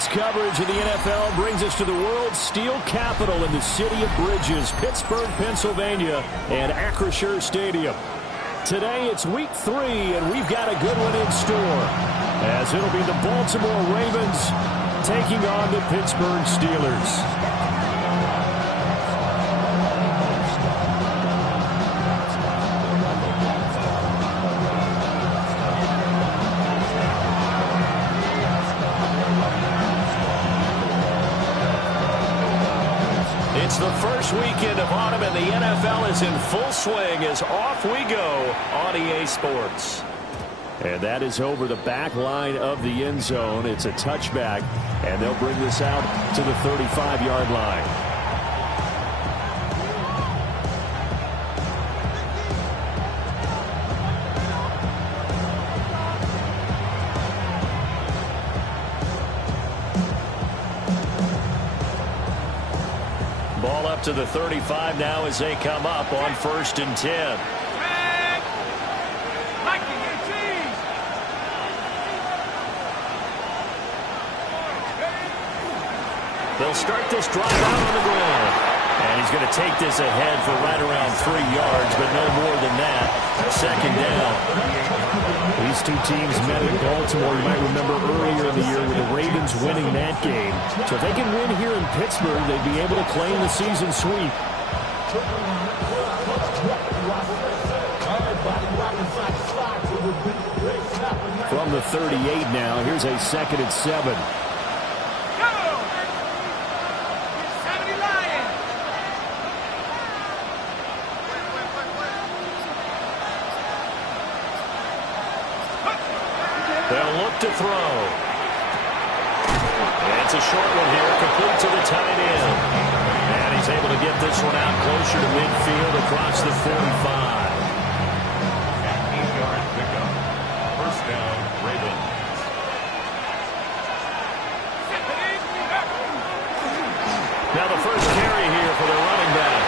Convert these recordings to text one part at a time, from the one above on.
Tonight's coverage of the NFL brings us to the world's steel capital in the city of bridges, Pittsburgh, Pennsylvania, and Acrisure Stadium. Today it's week 3, and we've got a good one in store, as it'll be the Baltimore Ravens taking on the Pittsburgh Steelers. It's the first weekend of autumn, and the NFL is in full swing as off we go on EA Sports. And that is over the back line of the end zone. It's a touchback, and they'll bring this out to the 35-yard line. Ball up to the 35 now as they come up on 1st and 10. They'll start this drive out on the ground. And he's going to take this ahead for right around 3 yards, but no more than that. 2nd down. These two teams met in Baltimore. You might remember earlier in the year with the Ravens winning that game. So if they can win here in Pittsburgh, they'd be able to claim the season sweep. From the 38 now, here's a 2nd and 7. They'll look to throw. It's a short one here, complete to the tight end. And he's able to get this one out closer to midfield across the 45. An 8-yard pickup. First down, Ravens. Now the first carry here for the running back.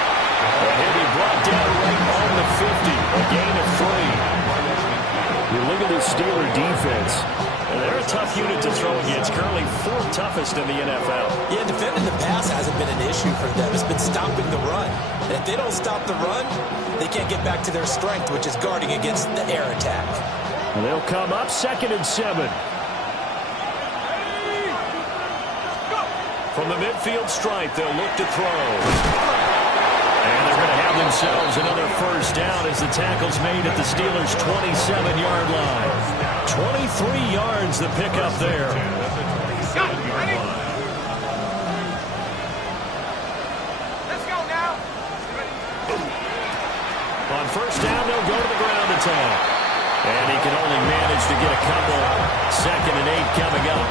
And he'll be brought down right on the 50. A gain of 3. You look at this Steeler defense. They're a tough unit to throw against. Currently 4th toughest in the NFL. Yeah, defending the pass hasn't been an issue for them. It's been stopping the run. And if they don't stop the run, they can't get back to their strength, which is guarding against the air attack. And they'll come up 2nd and 7. From the midfield stripe, they'll look to throw. And they're going to have themselves another first down as the tackle's made at the Steelers' 27-yard line. 23 yards the pickup there. Let's go now. On first down, they'll go to the ground attack. And he can only manage to get a couple. 2nd and 8 coming up.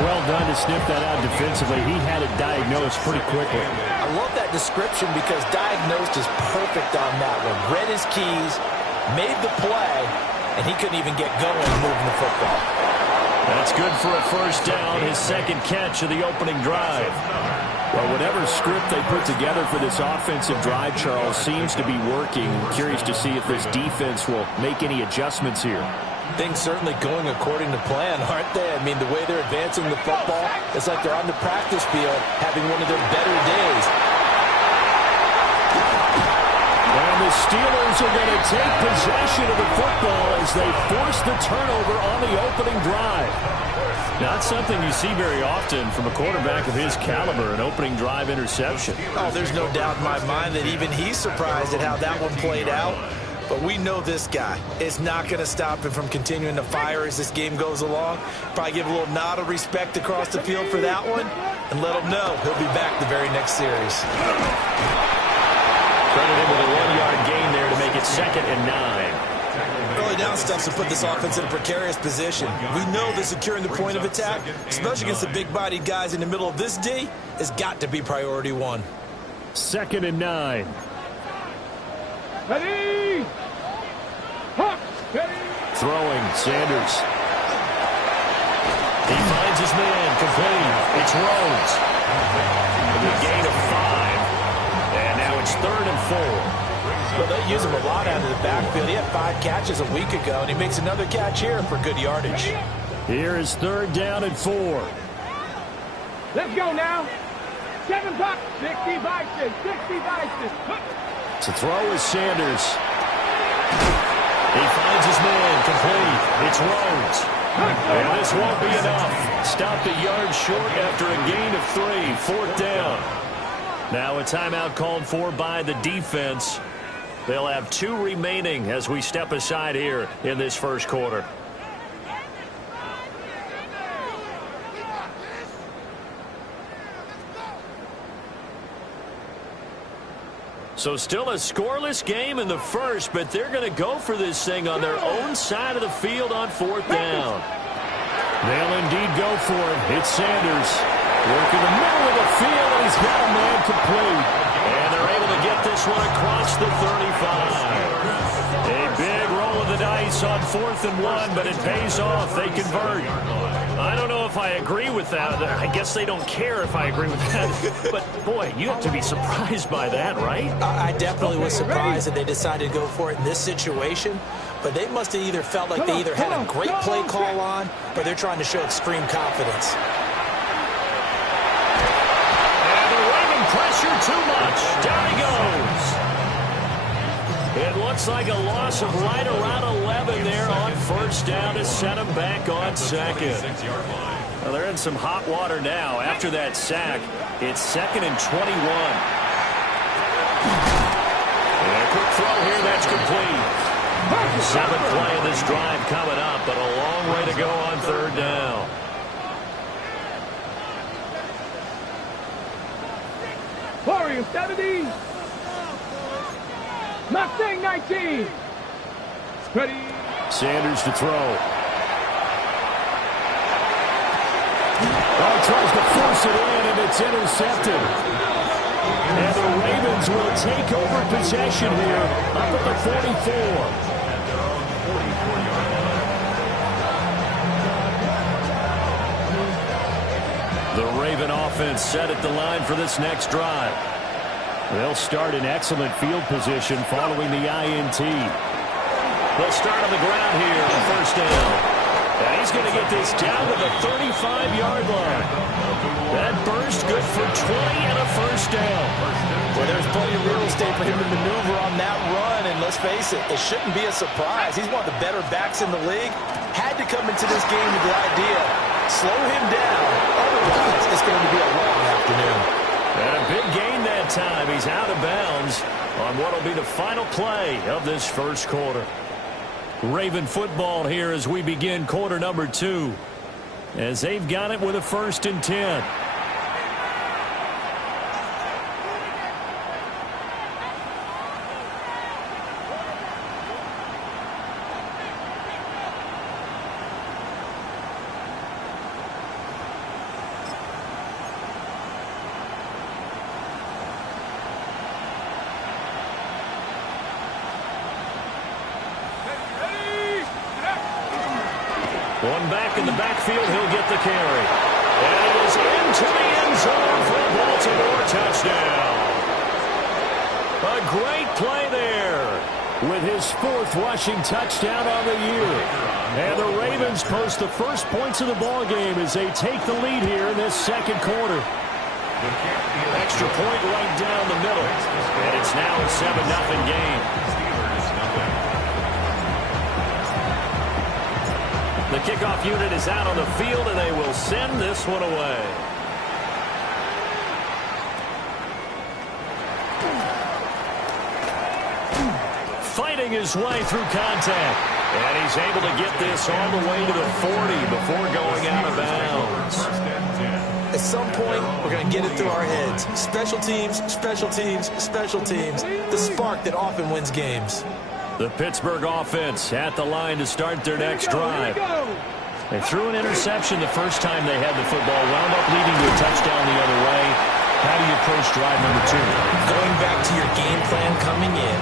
Well done to sniff that out defensively. He had it diagnosed pretty quickly. I love that description because diagnosed is perfect on that one. Read his keys, made the play, and he couldn't even get going moving the football. That's good for a first down, his 2nd catch of the opening drive. Well, whatever script they put together for this offensive drive, Charles, seems to be working. I'm curious to see if this defense will make any adjustments here. Things certainly going according to plan, aren't they? I mean, the way they're advancing the football, it's like they're on the practice field having one of their better days. And the Steelers are going to take possession of the football as they force the turnover on the opening drive. Not something you see very often from a quarterback of his caliber, an opening drive interception. Oh, there's no doubt in my mind that even he's surprised at how that one played out. But we know this guy is not going to stop him from continuing to fire as this game goes along. Probably give a little nod of respect across the field for that one and let him know he'll be back the very next series. Credit him with a 1-yard gain there to make it 2nd and 9. Early down stuff to put this offense in a precarious position. We know that securing the point of attack, especially against the big-bodied guys in the middle of this D, has got to be priority 1. 2nd and 9. Ready? Throwing, Sanders. He finds his man, complete. It's Rhodes. A gain of 5. And now it's 3rd and 4. Well, they use him a lot out of the backfield. He had 5 catches a week ago, and he makes another catch here for good yardage. Here is 3rd down and 4. Let's go now. 7 bucks. 60 vices. 60 vices. To throw is Sanders. He finds his man. Complete. It's Rhodes. And this won't be enough. Stopped a yard short after a gain of 3. 4th down. Now a timeout called for by the defense. They'll have 2 remaining as we step aside here in this first quarter. So still a scoreless game in the first, but they're going to go for this thing on their own side of the field on 4th down. They'll indeed go for it. It's Sanders. Working the middle of the field, and he's got a man complete. And they're able to get this one across the 35. A big roll of the dice on 4th and 1, but it pays off. They convert. I don't know if I agree with that. I guess they don't care if I agree with that. But, boy, you have to be surprised by that, right? I definitely was surprised that they decided to go for it in this situation. But they must have either felt like they either had a great play call on or they're trying to show extreme confidence. And the Raven pressure too much. Down he goes. It looks like a loss of right around 11 there on 1st down to set him back on 2nd. Well, they're in some hot water now. After that sack, it's 2nd and 21. And a quick throw here, that's complete. 7th play of this drive coming up, but a long way to go on 3rd down. Warriors 70. Mustang 19. Ready. Sanders to throw. Oh, tries to force it in, and it's intercepted. And the Ravens will take over possession here up at the 44. The Raven offense set at the line for this next drive. They'll start in excellent field position following the INT. They'll start on the ground here on 1st down. And he's going to get this down to the 35-yard line. That burst good for 20 and a 1st down. Well, there's plenty of real estate for him to maneuver on that run, and let's face it, it shouldn't be a surprise. He's one of the better backs in the league. Had to come into this game with the idea, slow him down, otherwise it's going to be a long afternoon. And a big gain that time. He's out of bounds on what will be the final play of this first quarter. Raven football here as we begin quarter number 2. As they've got it with a 1st and 10. One back in the backfield, he'll get the carry. And it is into the end zone for a Baltimore touchdown. A great play there with his 4th rushing touchdown on the year. And the Ravens post the first points of the ball game as they take the lead here in this second quarter. Extra point right down the middle. And it's now a 7-0 game. The kickoff unit is out on the field, and they will send this one away. Fighting his way through contact. And he's able to get this all the way to the 40 before going out of bounds. At some point, we're going to get it through our heads. Special teams, special teams, special teams. The spark that often wins games. The Pittsburgh offense at the line to start their next drive. They threw an interception the first time they had the football, wound up leading to a touchdown the other way. How do you approach drive number 2? Going back to your game plan coming in,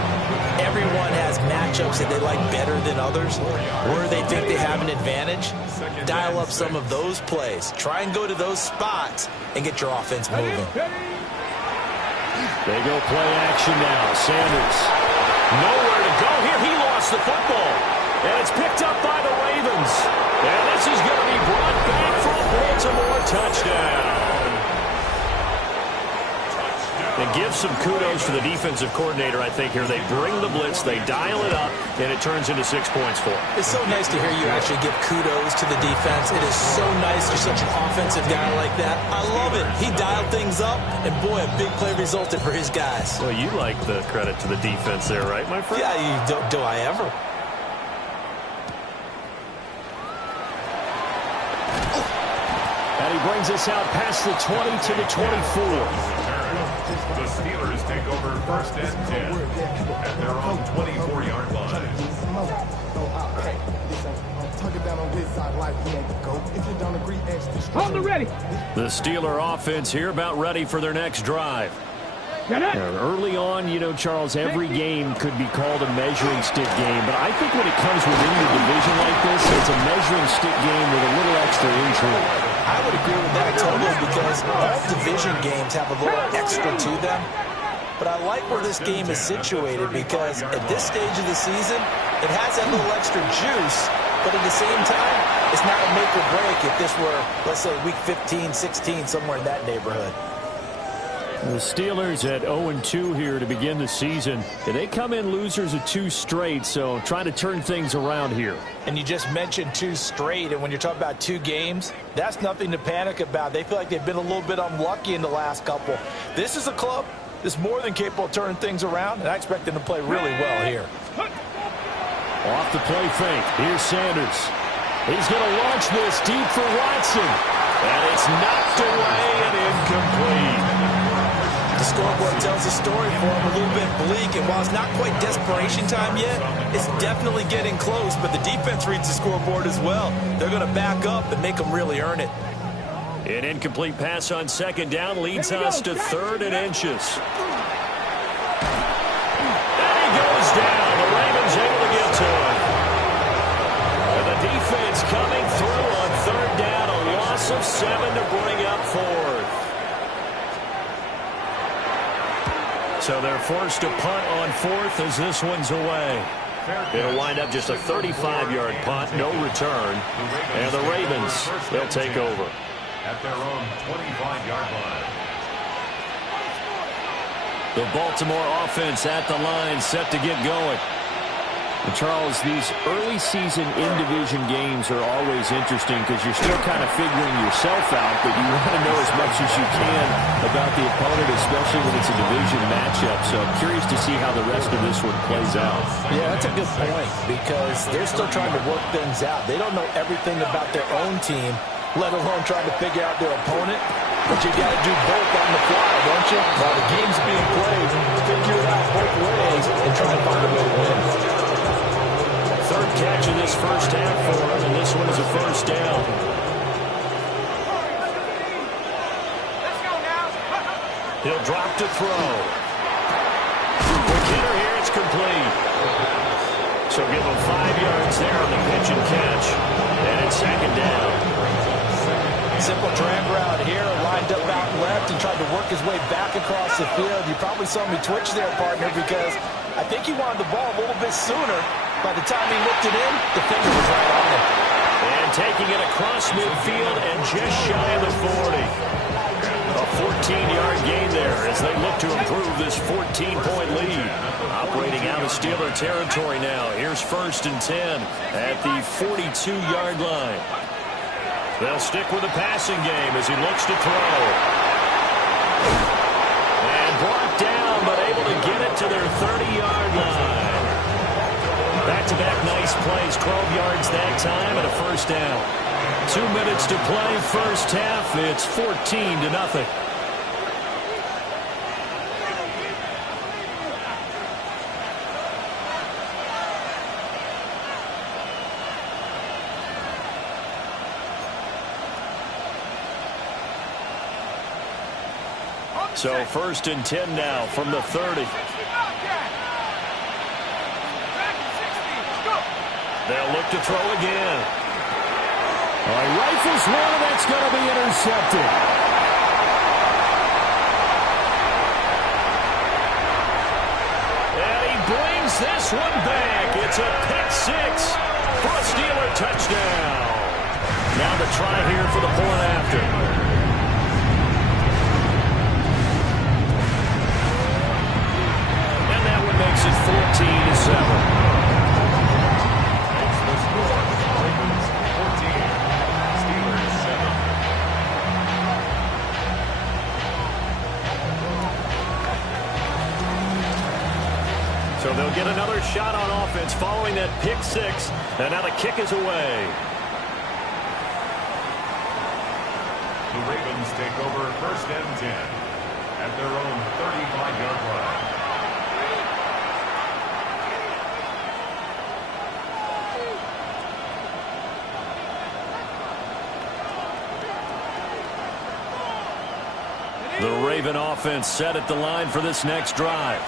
everyone has matchups that they like better than others, where they think they have an advantage. Dial up some of those plays. Try and go to those spots and get your offense moving. They go play action now. Sanders. Nowhere to go here. He lost the football. And it's picked up by the Ravens. Ravens. And this is going to be brought back for a Baltimore touchdown. And give some kudos to the defensive coordinator, I think, here. They bring the blitz, they dial it up, and it turns into 6 points for them. It's so nice to hear you actually give kudos to the defense. It is so nice you're such an offensive guy like that. I love it. He dialed things up, and boy, a big play resulted for his guys. Well, you like the credit to the defense there, right, my friend? Yeah, do I ever? And he brings us out past the 20 to the 24. The Steelers take over 1st and 10 at their own 24-yard line. Hold the ready. The Steeler offense here about ready for their next drive. Early on, you know, Charles, every game could be called a measuring stick game, but I think when it comes within your division like this, it's a measuring stick game with a little extra intrigue. I would agree with that totally because all division games have a little extra to them. But I like where this game is situated because at this stage of the season, it has that little extra juice, but at the same time, it's not a make or break if this were, let's say, week 15, 16, somewhere in that neighborhood. The Steelers at 0-2 here to begin the season. They come in losers of 2 straight, so trying to turn things around here. And you just mentioned 2 straight, and when you're talking about 2 games, that's nothing to panic about. They feel like they've been a little bit unlucky in the last couple. This is a club that's more than capable of turning things around, and I expect them to play really well here. Off the play fake. Here's Sanders. He's going to launch this deep for Watson. And it's knocked away and incomplete. The scoreboard tells a story for him, a little bit bleak, and while it's not quite desperation time yet, it's definitely getting close, but the defense reads the scoreboard as well. They're going to back up and make them really earn it. An incomplete pass on 2nd down leads us to 3rd and inches. And he goes down. The Ravens able to get to him. And the defense coming through on 3rd down, a loss of 7 to bring up 4th. So they're forced to punt on 4th as this one's away. It'll wind up just a 35-yard punt, no return. And the Ravens, they'll take over. At their own 25-yard line. The Baltimore offense at the line, set to get going. And Charles, these early season in-division games are always interesting because you're still kind of figuring yourself out, but you want to know as much as you can about the opponent, especially when it's a division matchup. So I'm curious to see how the rest of this one plays out. Yeah, that's a good point because they're still trying to work things out. They don't know everything about their own team, let alone trying to figure out their opponent. But you got to do both on the fly, don't you? While the game's being played, figure it out both ways and try to find a way to win. 3rd catch of this first half for him, and this one is a 1st down. He'll drop to throw. Quick hitter here, it's complete. So give him 5 yards there on the pitch and catch. And it's 2nd down. Simple drag route here, lined up out left and tried to work his way back across the field. You probably saw me twitch there, partner, because I think he wanted the ball a little bit sooner. By the time he looked it in, the finger was right on it. And taking it across midfield and just shy of the 40. A 14-yard gain there as they look to improve this 14-point lead. Operating out of Steeler territory now. Here's 1st and 10 at the 42-yard line. They'll stick with the passing game as he looks to throw. And brought down, but able to get it to their 30-yard line. Back-to-back nice plays, 12 yards that time and a 1st down. 2 minutes to play, first half. It's 14-0. So 1st and 10 now from the 30. They'll look to throw again. Rifles one, and that's going to be intercepted. And he brings this one back. It's a pick 6 for a Steeler touchdown. Now the try here for the point after. And that one makes it 14-7. So they'll get another shot on offense following that pick six. And now the kick is away. The Ravens take over 1st and 10 at their own 35-yard line. The Raven offense set at the line for this next drive.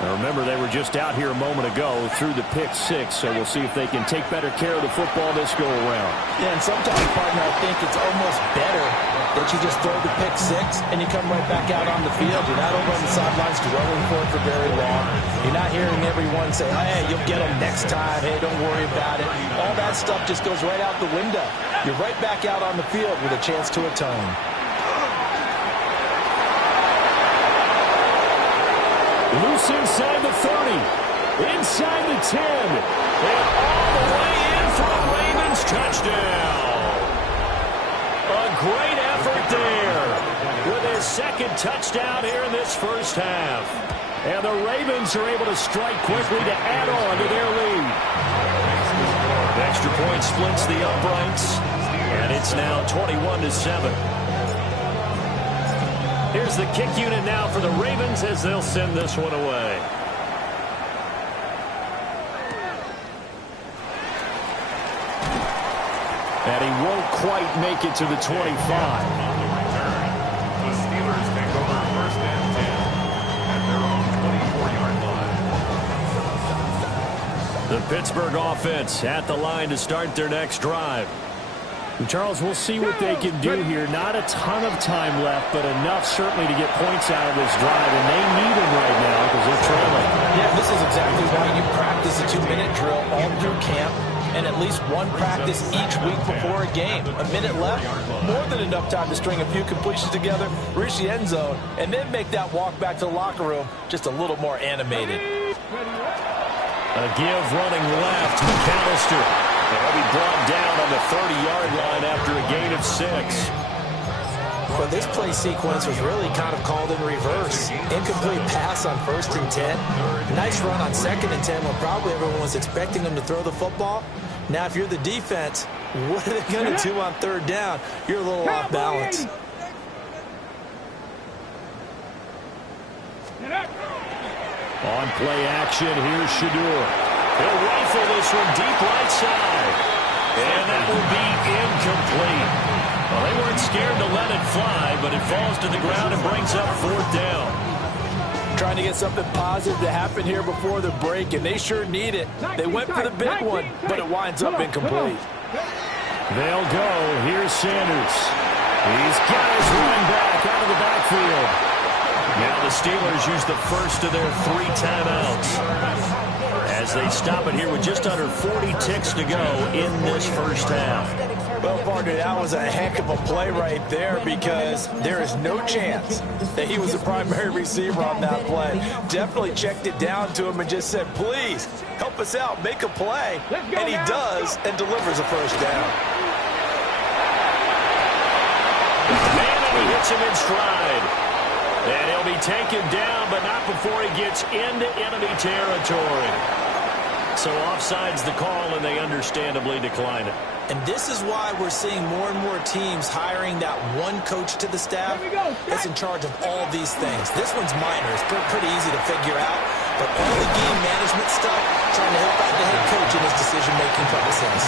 Now remember, they were just out here a moment ago through the pick six, so we'll see if they can take better care of the football this go-around. Yeah, and sometimes, partner, I think it's almost better that you just throw the pick six and you come right back out on the field. You're not over on the sidelines dwelling for it for very long. You're not hearing everyone say, hey, you'll get them next time. Hey, don't worry about it. All that stuff just goes right out the window. You're right back out on the field with a chance to atone. Loose inside the 30, inside the 10, and all the way in for a Ravens touchdown. A great effort there with his second touchdown here in this first half. And the Ravens are able to strike quickly to add on to their lead. The extra point splits the uprights, and it's now 21-7. Here's the kick unit now for the Ravens as they'll send this one away. And he won't quite make it to the 25. The Steelers take over 1st and 10 at their own 24-yard line. The Pittsburgh offense at the line to start their next drive. Charles, we'll see what they can do here. Not a ton of time left, but enough certainly to get points out of this drive, and they need them right now because they're trailing. Yeah, this is exactly why you practice a 2-minute drill all through camp and at least one practice each week before a game. A minute left, more than enough time to string a few completions together, reach the end zone, and then make that walk back to the locker room just a little more animated. A give running left, McAllister. He'll be brought down on the 30-yard line after a gain of 6. Well, this play sequence was really kind of called in reverse. Incomplete pass on 1st and 10. Nice run on 2nd and 10 when probably everyone was expecting him to throw the football. Now, if you're the defense, what are they going to do on 3rd down? You're a little off balance. On play action, here's Shedeur. He'll rifle this one deep right side. And that will be incomplete. Well, they weren't scared to let it fly, but it falls to the ground and brings up 4th down. Trying to get something positive to happen here before the break, and they sure need it. They went for the big one, but it winds up incomplete. They'll go. Here's Sanders. He's got his running back out of the backfield. Now the Steelers use the first of their 3 timeouts as they stop it here with just under 40 ticks to go in this first half. Well, partner, that was a heck of a play right there because there is no chance that he was the primary receiver on that play. Definitely checked it down to him and just said, please, help us out, make a play. And he does and delivers a first down. Man, and he hits him in stride. And he'll be taken down, but not before he gets into enemy territory. So offside's the call, and they understandably decline it. And this is why we're seeing more and more teams hiring that one coach to the staff that's in charge of all these things. This one's minor. It's pretty easy to figure out. But all the game management stuff, trying to help out the head coach in his decision-making process.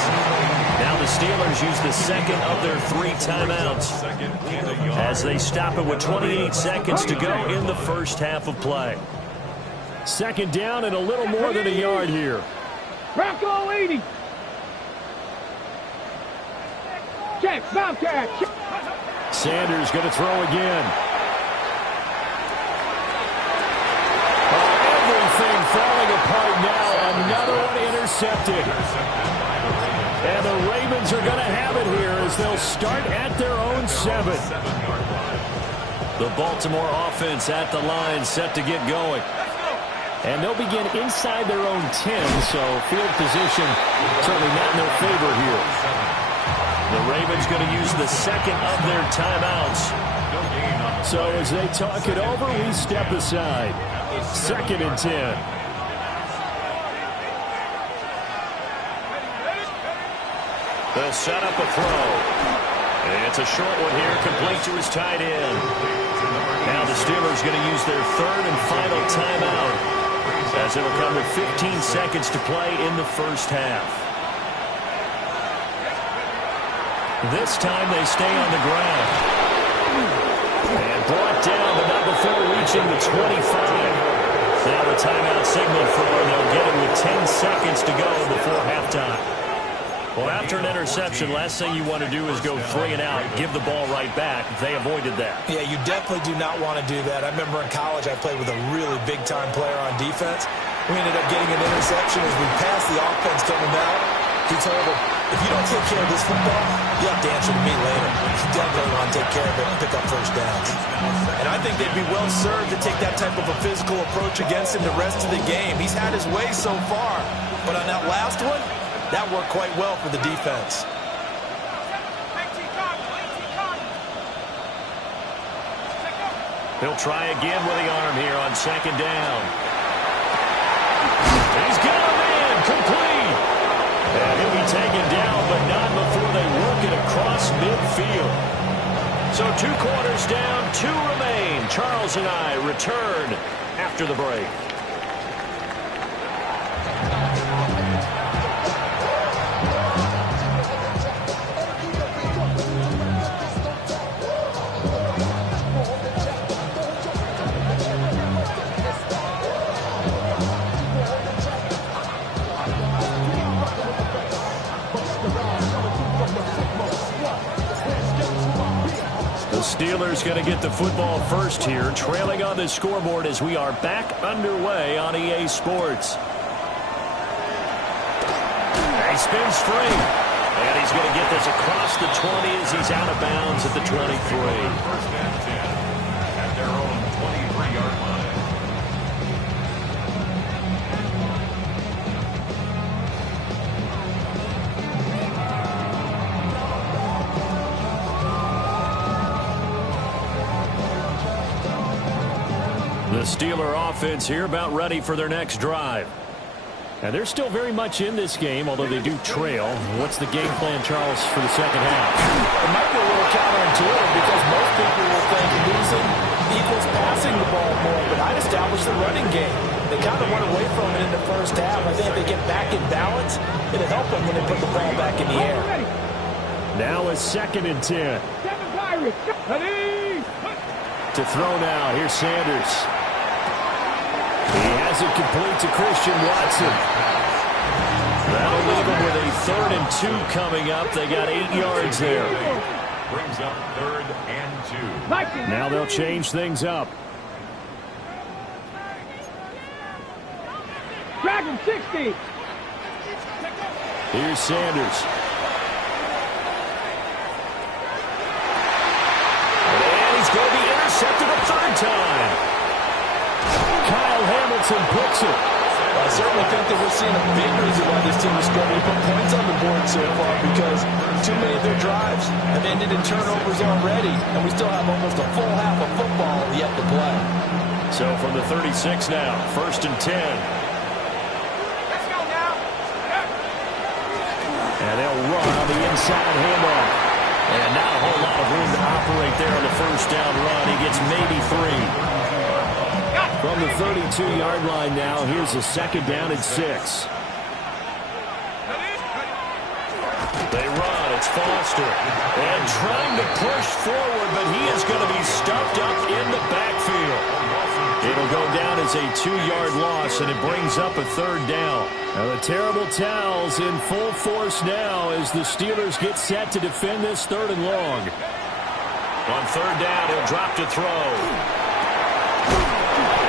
Now the Steelers use the second of their 3 timeouts as they stop it with 28 seconds to go in the first half of play. 2nd down and a little more than a yard here. Bronco 80. Check, Bobcat. Sanders going to throw again. Everything falling apart now. Another one intercepted. And the Ravens are going to have it here as they'll start at their own 7. The Baltimore offense at the line set to get going. And they'll begin inside their own 10, so field position certainly not in their favor here. The Ravens going to use the second of their timeouts. So as they talk it over, we step aside. 2nd and 10. They'll set up a throw. And it's a short one here, complete to his tight end. Now the Steelers going to use their 3rd and final timeout, as it'll come with 15 seconds to play in the first half. This time they stay on the ground. And brought down, but not before reaching the 25. Now the timeout signaled for, and they'll get it with 10 seconds to go before halftime. Well, after an interception, last thing you want to do is go 3 and out, give the ball right back. They avoided that. Yeah, you definitely do not want to do that. I remember in college I played with a really big-time player on defense. We ended up getting an interception as we passed the offense coming out. He told him, if you don't take care of this football, you have to answer to me later. You definitely want to take care of it and pick up first downs. And I think they'd be well served to take that type of a physical approach against him the rest of the game. He's had his way so far, but on that last one, that worked quite well for the defense. He'll try again with the arm here on 2nd down. He's got him in, complete. And he'll be taken down, but not before they work it across midfield. So 2 quarters down, 2 remain. Charles and I return after the break. Steelers going to get the football first here, trailing on the scoreboard as we are back underway on EA Sports. He spins free, and he's going to get this across the 20 as he's out of bounds at the 23. First and 10 at their own 23-yard line. The Steeler offense here about ready for their next drive. And they're still very much in this game, although they do trail. What's the game plan, Charles, for the second half? It might be a little counterintuitive because most people will think losing equals passing the ball more, but I'd establish the running game. They kind of went away from it in the first half. I think if they get back in balance, it'll help them when they put the ball back in the air. Now a 2nd and 10. To throw now, here's Sanders. He has it complete to Christian Watson. That'll leave him with a 3rd and 2 coming up. They got 8 yards there. Brings up 3rd and 2. Now they'll change things up. Dragon 60. Here's Sanders. And he's going to be intercepted a 3rd time. Kyle Hamilton picks it. I certainly think that we're seeing a big reason why this team is struggling to put points on the board so far, because too many of their drives have ended in turnovers already, and we still have almost a full half of football yet to play. So from the 36 now, 1st and 10. Let's go now. And they'll run on the inside handoff. And not a whole lot of room to operate there on the 1st down run. He gets maybe 3. From the 32-yard line now, here's a 2nd down and 6. They run. It's Foster. And trying to push forward, but he is going to be stuffed up in the backfield. It'll go down as a 2-yard loss, and it brings up a 3rd down. Now the terrible towels in full force now as the Steelers get set to defend this 3rd and long. On 3rd down, he'll drop to throw.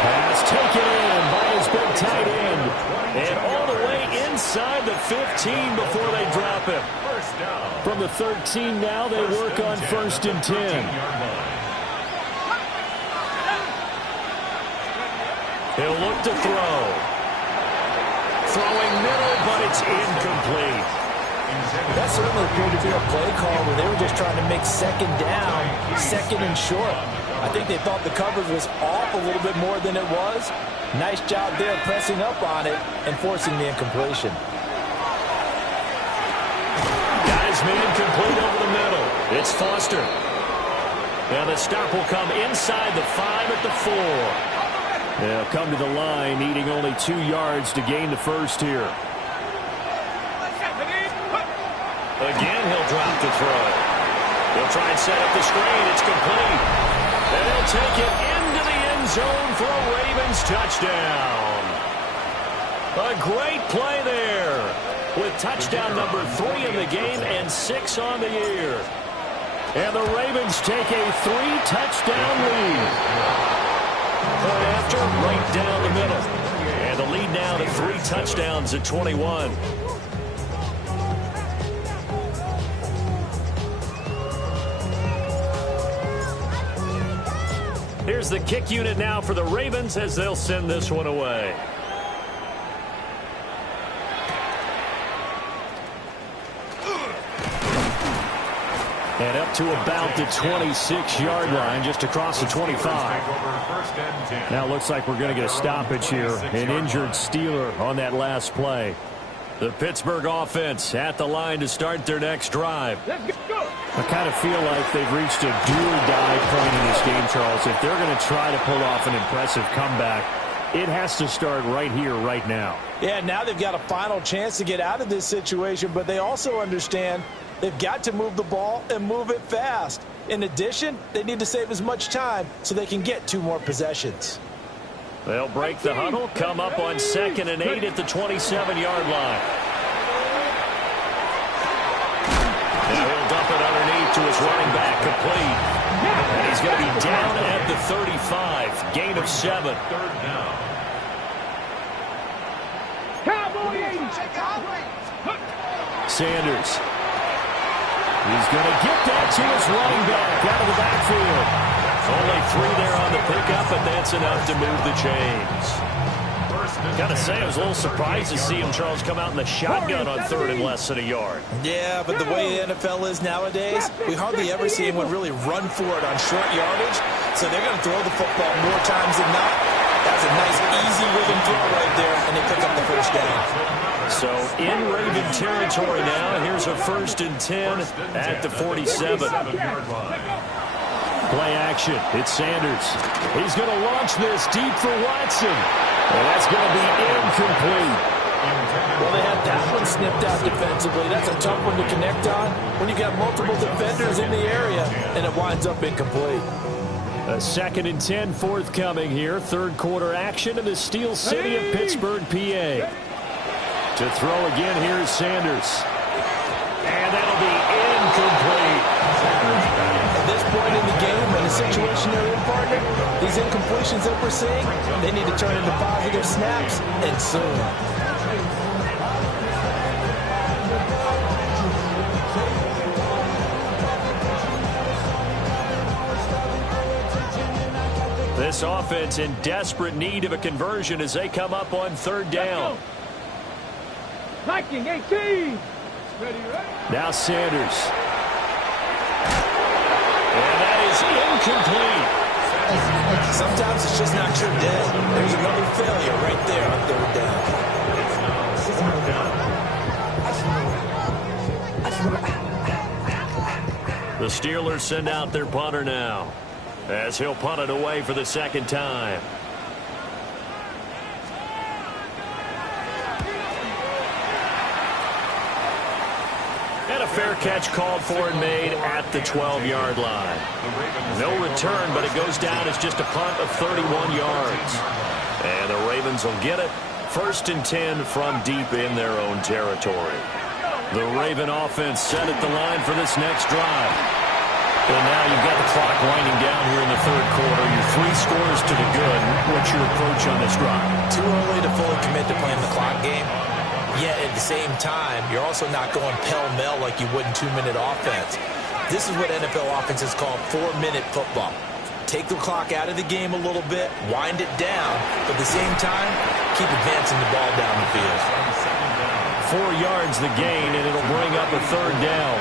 Pass taken in by his big tight end. And all the way inside inside the 15 before they drop him. First down. From the 13 now, they work on 1st and 10. He'll look to throw. Throwing middle, but it's incomplete. That certainly appeared to be a play call where they were just trying to make second down, second and short. I think they thought the coverage was off a little bit more than it was. Nice job there pressing up on it and forcing the incompletion. Got his man complete over the middle. It's Foster. Now the stop will come inside the 5 at the 4. They'll come to the line, needing only 2 yards to gain the first here. Again, he'll drop the throw. He'll try and set up the screen. It's complete. And he'll take it into the end zone for a Ravens touchdown. A great play there with touchdown number 3 in the game and 6 on the year. And the Ravens take a 3-touchdown lead. Point after, right down the middle. And the lead now to 3 touchdowns at 21. Here's the kick unit now for the Ravens as they'll send this one away. And up to about the 26-yard line, just across the 25. Now it looks like we're going to get a stoppage here. An injured Steeler on that last play. The Pittsburgh offense at the line to start their next drive. I kind of feel like they've reached a do-or-die point in this game, Charles. If they're going to try to pull off an impressive comeback, it has to start right here, right now. Yeah, now they've got a final chance to get out of this situation, but they also understand they've got to move the ball and move it fast. In addition, they need to save as much time so they can get 2 more possessions. They'll break the huddle, come up on 2nd and 8 at the 27-yard line. Now he'll dump it underneath to his running back, complete. And he's going to be down at the 35, gain of 7. Third down. Sanders. He's going to get that to his running back out of the backfield. Only 3 there on the pickup, but that's enough to move the chains. Got to say, I was a little surprised to see him, Charles, come out in the shotgun on 3rd and less than a yard. Yeah, but the way the NFL is nowadays, we hardly ever see anyone really run for it on short yardage. So they're going to throw the football more times than not. That's a nice, easy rhythm throw right there, and they pick up the first down. So in Raven territory now, here's a 1st and 10 at the 47. Play action. It's Sanders. He's going to launch this deep for Watson. And that's going to be incomplete. Well, they had that one snipped out defensively. That's a tough one to connect on when you got multiple defenders in the area, and it winds up incomplete. A 2nd and 10 forthcoming here. 3rd quarter action in the Steel City of Pittsburgh, PA. To throw again, here's Sanders. And that'll be incomplete. At this point in the game, in the situation they're in, partner, these incompletions that we're seeing, they need to turn into positive snaps, and soon. This offense in desperate need of a conversion as they come up on 3rd down. Viking 18. Now Sanders. And that is incomplete. Sometimes it's just not your day. There's another failure right there on 3rd down. The Steelers send out their punter now, as he'll punt it away for the 2nd time. And a fair catch called for and made at the 12-yard line. No return, but it goes down as just a punt of 31 yards. And the Ravens will get it. 1st and 10 from deep in their own territory. The Raven offense set at the line for this next drive. And now you've got the clock winding down here in the 3rd quarter. Your 3 scores to the good. What's your approach on this drive? Too early to fully commit to playing the clock game. Yet at the same time, you're also not going pell-mell like you would in 2-minute offense. This is what NFL offenses call 4-minute football. Take the clock out of the game a little bit, wind it down, but at the same time, keep advancing the ball down the field. 4 yards the gain, and it'll bring up a third down.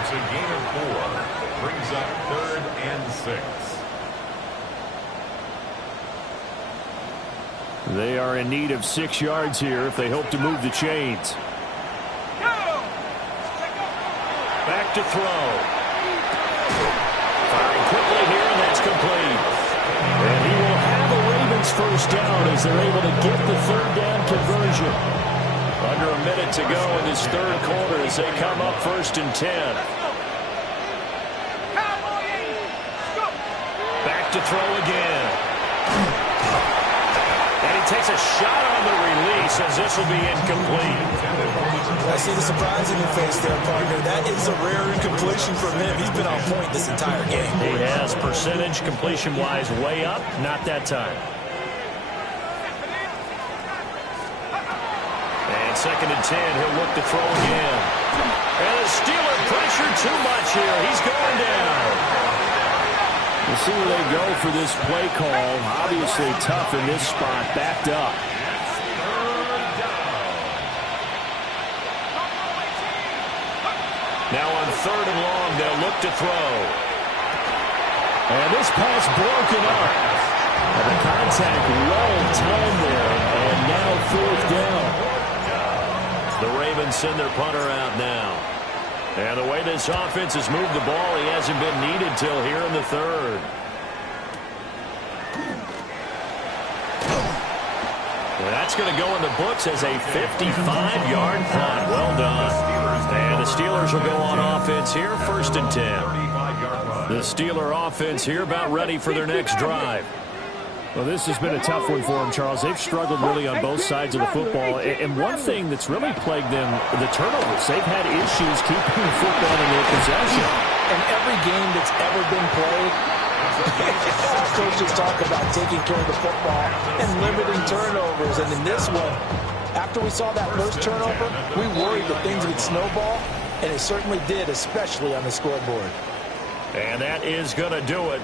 It's a gain of 4. Brings up 3rd and 6. They are in need of 6 yards here if they hope to move the chains. Back to throw. Firing quickly here, and that's complete. And he will have a Ravens first down as they're able to get the third down conversion. Under a minute to go in this third quarter as they come up 1st and 10. Back to throw again. And he takes a shot on the release as this will be incomplete. I see the surprise in your face there, partner. That is a rare incompletion from him. He's been on point this entire game. He has percentage completion-wise way up. Not that time. And 2nd and 10. He'll look to throw again. And the Steeler pressure too much here. He's going down. We'll see where they go for this play call. Obviously tough in this spot. Backed up. Now on 3rd and long, they'll look to throw. And this pass broken up. And the contact well timed there. And now 4th down. The Ravens send their punter out now. And the way this offense has moved the ball, he hasn't been needed till here in the 3rd. And that's going to go in the books as a 55-yard punt. Well done. And the Steelers will go on offense here, 1st and 10. The Steeler offense here about ready for their next drive. Well, this has been a tough one for them, Charles. They've struggled really on both sides of the football. And one thing that's really plagued them, the turnovers. They've had issues keeping the football in their possession. In every game that's ever been played, coaches talk about taking care of the football and limiting turnovers. And in this one, after we saw that first turnover, we worried that things would snowball, and it certainly did, especially on the scoreboard. And that is going to do it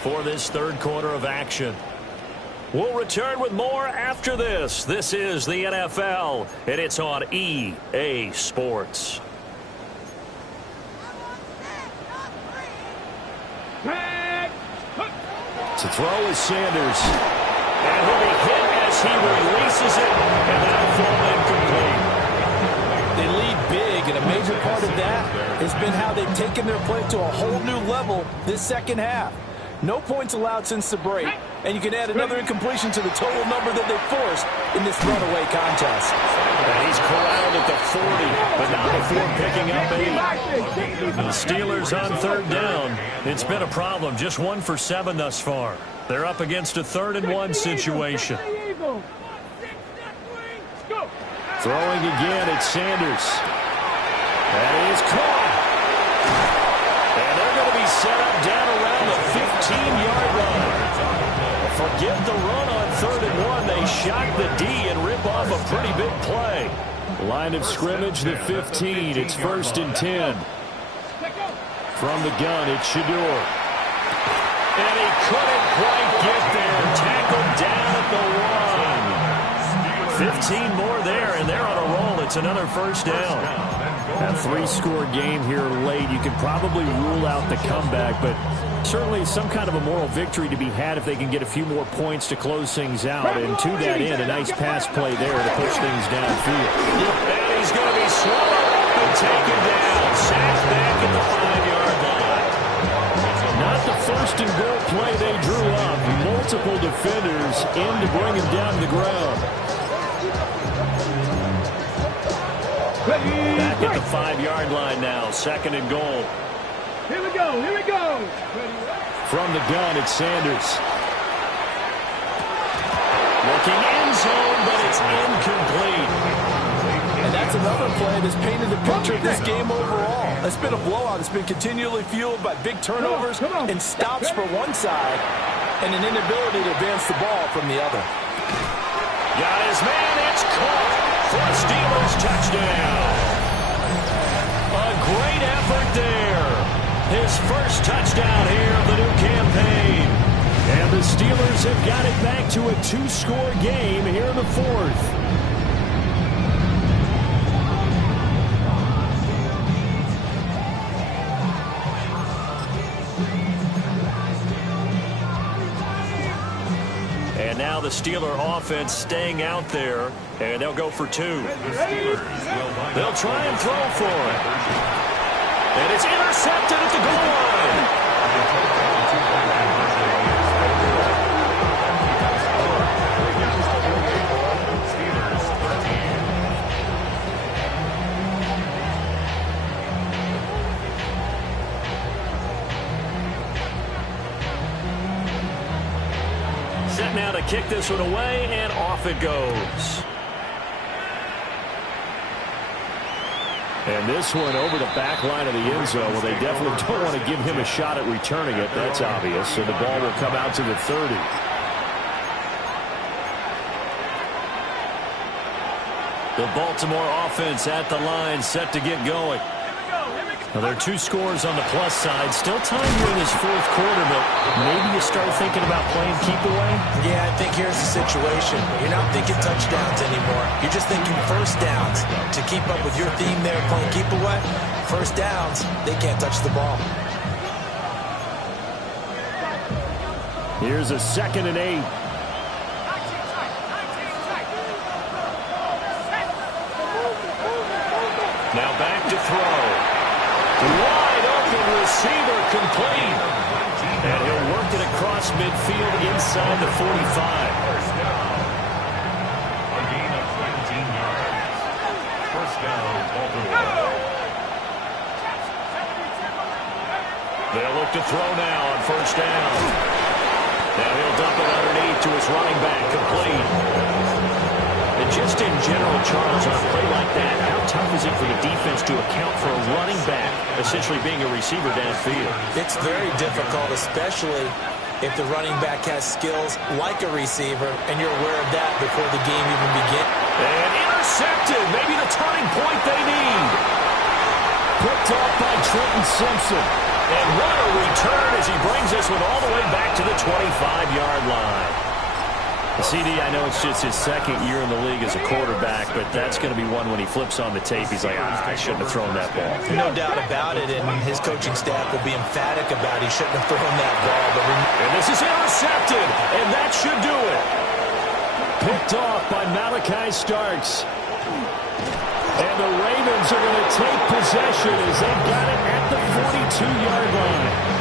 for this third quarter of action. We'll return with more after this. This is the NFL, and it's on EA Sports. To throw is Sanders. And he'll be hit as he releases it, and that'll fall incomplete. They lead big, and a major part of that has been how they've taken their play to a whole new level this second half. No points allowed since the break, and you can add another incompletion to the total number that they forced in this runaway contest. And he's corralled at the 40, but not before picking up 8. The Steelers on third down. It's been a problem, just 1 for 7 thus far. They're up against a 3rd and 1 situation. Throwing again, it's Sanders. That is caught. And they're going to be set up down around the 15-yard line. Forget the run on 3rd and 1. They shock the D and rip off a pretty big play. Line of scrimmage, the 15. It's 1st and 10. From the gun, it's Shedeur. And he couldn't quite get there. Tackled down at the 1. 15 more there, and they're on a roll. It's another first down. A 3-score game here late. You can probably rule out the comeback, but certainly some kind of a moral victory to be had if they can get a few more points to close things out. And to that end, a nice pass play there to push things downfield. And he's going to be swallowed up and taken down. Sacked back at the 5-yard line. Not the first and goal play they drew up. Multiple defenders in to bring him down to the ground. Back at the 5-yard line now. 2nd and goal. Here we go. Here we go. From the gun, it's Sanders. Looking end zone, but it's incomplete. And that's another play that's painted the picture of this game overall. It's been a blowout. It's been continually fueled by big turnovers and stops for one side and an inability to advance the ball from the other. Got his man. It's caught. for a Steelers touchdown. A great effort there. His first touchdown here of the new campaign. And the Steelers have got it back to a 2-score game here in the fourth. And now the Steeler offense staying out there, and they'll go for 2. They'll try and throw for it. And it's intercepted at the goal line. Set now to kick this one away, and off it goes. And this one over the back line of the end zone. Well, they definitely don't want to give him a shot at returning it. That's obvious. So the ball will come out to the 30. The Baltimore offense at the line, set to get going. Now, there are 2 scores on the plus side. Still time here in this fourth quarter, but maybe you start thinking about playing keep away? Yeah, I think here's the situation. You're not thinking touchdowns anymore. You're just thinking first downs. To keep up with your theme there, playing keep away, first downs, they can't touch the ball. Here's a 2nd and 8. Now back to throw. Wide open receiver complete. And he'll work it across midfield inside the 45. First down. A gain of 17 yards. First down, Baltimore. They'll look to throw now on first down. Now he'll dump it underneath to his running back, complete. And just in general, Charles, on a play like that, how tough is it for the defense to account for a running back essentially being a receiver downfield? It's very difficult, especially if the running back has skills like a receiver, and you're aware of that before the game even begins. And intercepted, maybe the turning point they need. Picked off by Trenton Simpson. And what a return as he brings us with all the way back to the 25-yard line. CD, I know it's just his 2nd year in the league as a quarterback, but that's going to be one when he flips on the tape. He's like, I shouldn't have thrown that ball. No doubt about it, and his coaching staff will be emphatic about he shouldn't have thrown that ball. And this is intercepted, and that should do it. Picked off by Malachi Starks. And the Ravens are going to take possession as they've got it at the 42-yard line.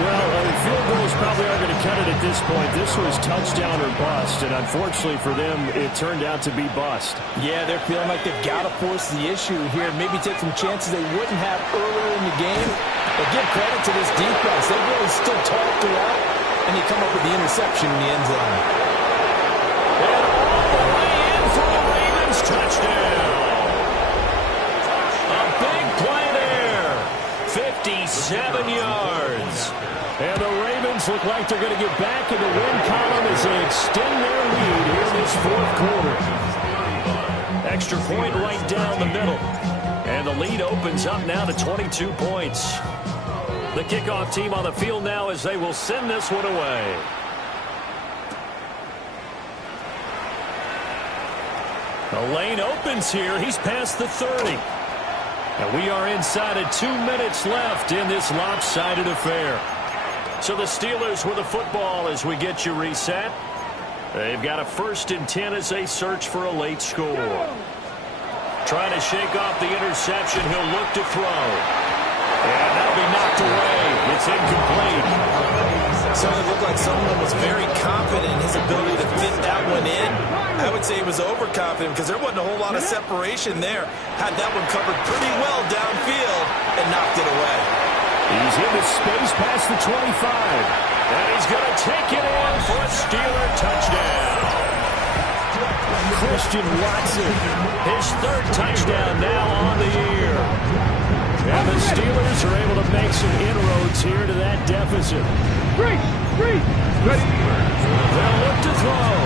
Well, field goals probably are going to cut it at this point. This was touchdown or bust, and unfortunately for them, it turned out to be bust. Yeah, they're feeling like they've got to force the issue here, maybe take some chances they wouldn't have earlier in the game. But give credit to this defense. They really stood tall throughout, and they come up with the interception in the end zone. And all the way in for the Ravens touchdown. A big play there. 57 yards. And the Ravens look like they're going to get back in the win column as they extend their lead here in this fourth quarter. Extra point right down the middle. And the lead opens up now to 22 points. The kickoff team on the field now as they will send this one away. The lane opens here. He's past the 30. And we are inside of 2 minutes left in this lopsided affair. So the Steelers with the football as we get you reset. They've got a 1st and 10 as they search for a late score. Trying to shake off the interception. He'll look to throw. And that'll be knocked away. It's incomplete. So it looked like someone was very confident in his ability to fit that one in. I would say he was overconfident because there wasn't a whole lot of separation there. Had that one covered pretty well downfield and knocked it away. He's into space past the 25. And he's going to take it in for a Steeler touchdown. Christian Watson, his 3rd touchdown now on the year. And the Steelers are able to make some inroads here to that deficit. Ready. They'll look to throw.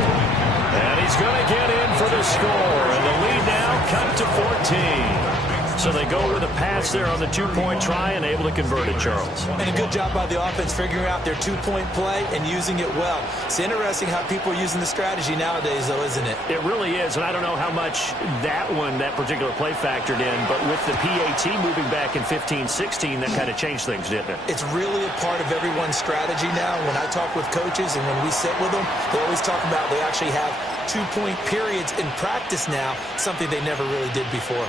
And he's going to get in for the score. And the lead now cut to 14. So they go with a pass there on the two-point try and able to convert it, Charles. And a good job by the offense figuring out their two-point play and using it well. It's interesting how people are using the strategy nowadays, though, isn't it? It really is, and I don't know how much that particular play factored in, but with the PAT moving back in 15-16, that kind of changed things, didn't it? It's really a part of everyone's strategy now. When I talk with coaches and when we sit with them, they always talk about they actually have two-point periods in practice now, something they never really did before.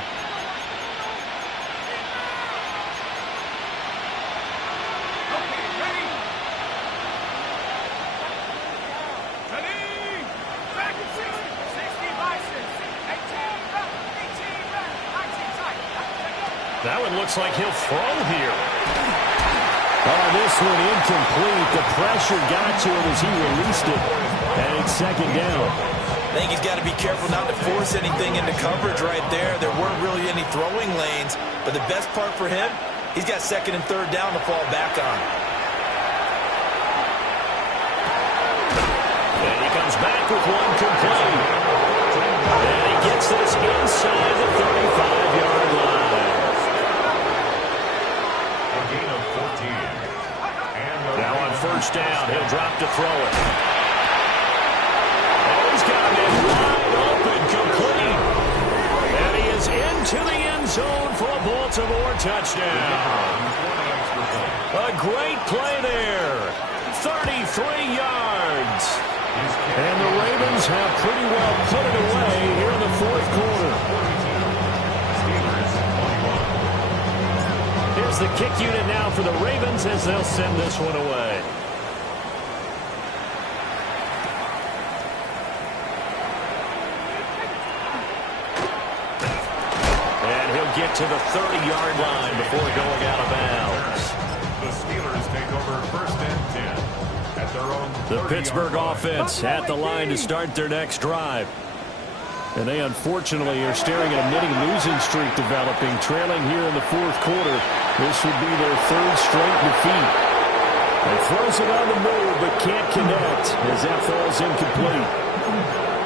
That one looks like he'll throw here. Oh, this one incomplete. The pressure got to him as he released it. And it's second down. I think he's got to be careful not to force anything into coverage right there. There weren't really any throwing lanes. But the best part for him, he's got second and third down to fall back on. And he comes back with one complete. And he gets this inside the 35-yard line. Now on first down, he'll drop to throw it. And he's got him in wide open, complete. And he is into the end zone for a Baltimore touchdown. A great play there. 33 yards. And the Ravens have pretty well put it away here in the fourth quarter. Here's the kick unit now for the Ravens as they'll send this one away. And he'll get to the 30-yard line before going out of bounds. The Steelers take over first and 10 at their own 30-yard The Pittsburgh offense at the line to start their next drive. And they unfortunately are staring at a mini losing streak developing, trailing here in the fourth quarter. This would be their third straight defeat. They throws it on the move but can't connect as that falls incomplete.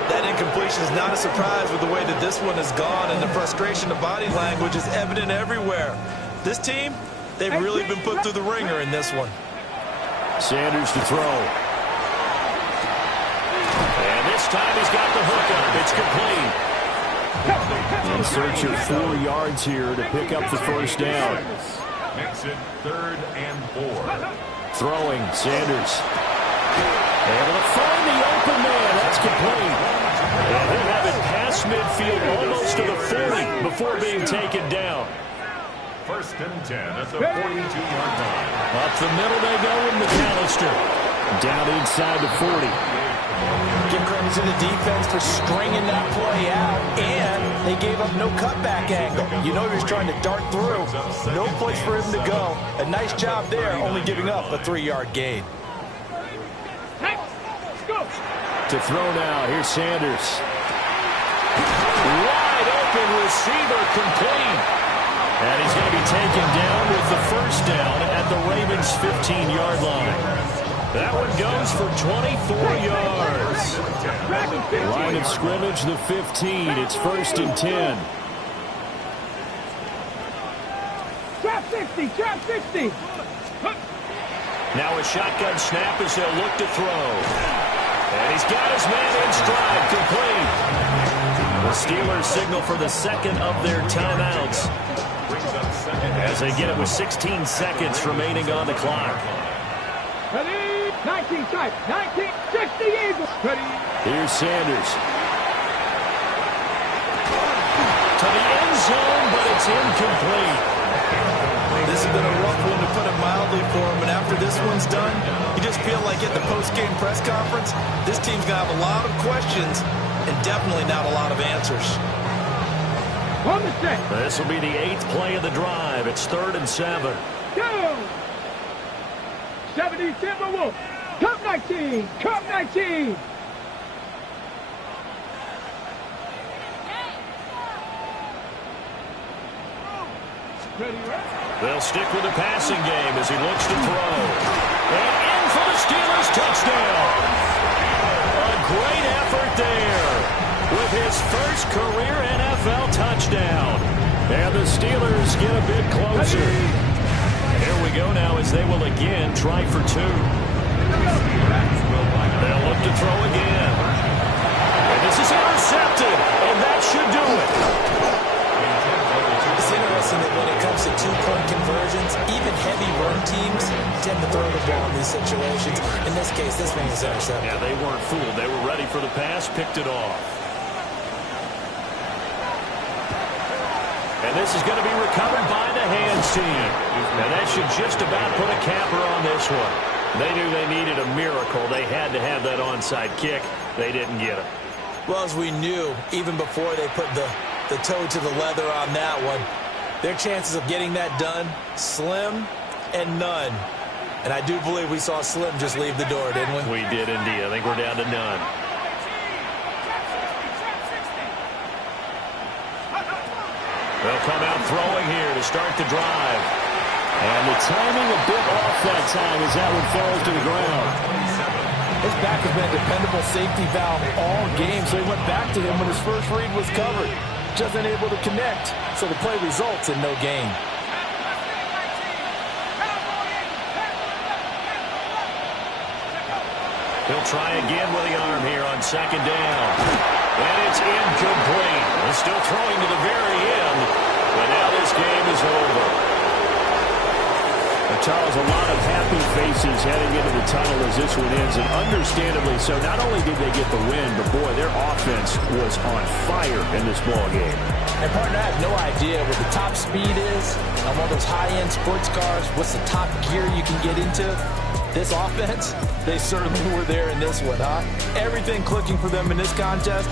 That incompletion is not a surprise with the way that this one has gone, and the frustration of body language is evident everywhere. This team, they've really been put through the ringer in this one. Sanders to throw. And this time he's got the hook up. It's complete. In search of 4 yards here to pick up the first down. Makes it 3rd and 4. Throwing, Sanders. Able to find the open man. That's complete. And he'll have it past midfield almost to the 40 before being taken down. First and 10 at the 42-yard line. Up the middle they go with McAllister. Down inside the 40. Give credit to the defense for stringing that play out, and they gave up no cutback angle. You know he was trying to dart through. No place for him to go. A nice job there, only giving up a 3-yard gain. To throw now, here's Sanders. Wide open receiver, complete. And he's going to be taken down with the first down at the Ravens' 15-yard line. That one goes for 24 yards. Line of scrimmage, the 15. It's first and 10. Trap 60, trap 60. Now a shotgun snap as they'll look to throw. And he's got his man in stride, complete. The Steelers signal for the second of their timeouts as they get it with 16 seconds remaining on the clock. Ready? 19 tight. 19, 60 Eagles. Ready? Here's Sanders. To the end zone, but it's incomplete. This has been a rough one, to put it mildly, for him. And after this one's done, you just feel like at the post-game press conference, this team's going to have a lot of questions and definitely not a lot of answers. On the set. This will be the 8th play of the drive. It's 3rd and 7. Go! 70 Timberwolves. Cup 19. Cup 19. Ready, They'll stick with the passing game as he looks to throw. And in for the Steelers touchdown. A great effort there. first career NFL touchdown. And the Steelers get a bit closer. Here we go now as they will again try for two. They'll look to throw again. And this is intercepted, and that should do it. It's interesting that when it comes to two-point conversions, even heavy run teams tend to throw the ball in these situations. In this case, this one was intercepted. Yeah, they weren't fooled. They were ready for the pass, picked it off. And this is going to be recovered by the hands team. And that should just about put a capper on this one. They knew they needed a miracle. They had to have that onside kick. They didn't get it. Well, as we knew, even before they put the toe to the leather on that one, their chances of getting that done, slim and none. And I do believe we saw Slim just leave the door, didn't we? We did indeed. I think we're down to none. They'll come out throwing here to start the drive. And the timing a bit off that time as that one falls to the ground. His back has been a dependable safety valve all game, so he went back to him when his first read was covered. Just unable to connect, so the play results in no gain. He'll try again with the arm here on second down. And it's incomplete. He's still throwing to the very end, but now this game is over. Charles, a lot of happy faces heading into the tunnel as this one ends, and understandably so. Not only did they get the win, but boy, their offense was on fire in this ball game. And partner, I have no idea what the top speed is on one of those high-end sports cars. What's the top gear you can get into? This offense, they certainly were there in this one, huh? Everything clicking for them in this contest.